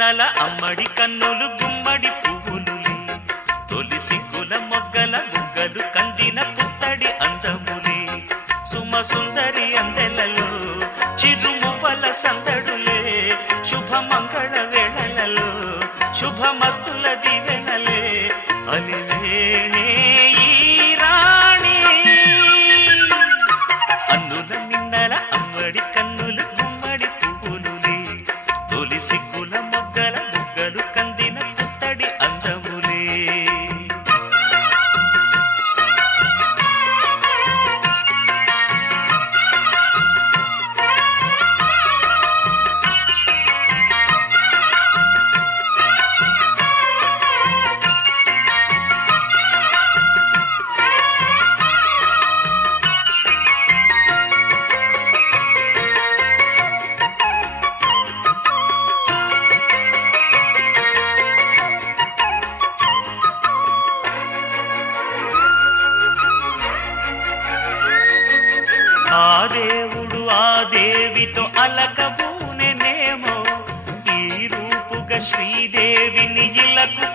నిన్నల అమ్మడి కన్నులు గుమ్మడి పువ్వులులే తొలి సిగ్గుల మొగ్గల బుగ్గలు కందిన పుత్తడి అందములే సుమ సుందరి అందెలలో చిరుమువ్వల సందడులే శుభమంగళ వేళలలో శుభమస్తుల దివెనలే అలివేణే ఈ రాణి అన్నుల నిన్నల అమ్మడి కన్నులు గుమ్మడి పువ్వులులే తొలి సిగ్గుల మొగ్గల బుగ్గలు కందిన పుత్తడి అందములే ఆ దేవుడు ఆ దేవితో అలకబూనెనేమో ఈ రూపుగా శ్రీదేవిని ఇలకు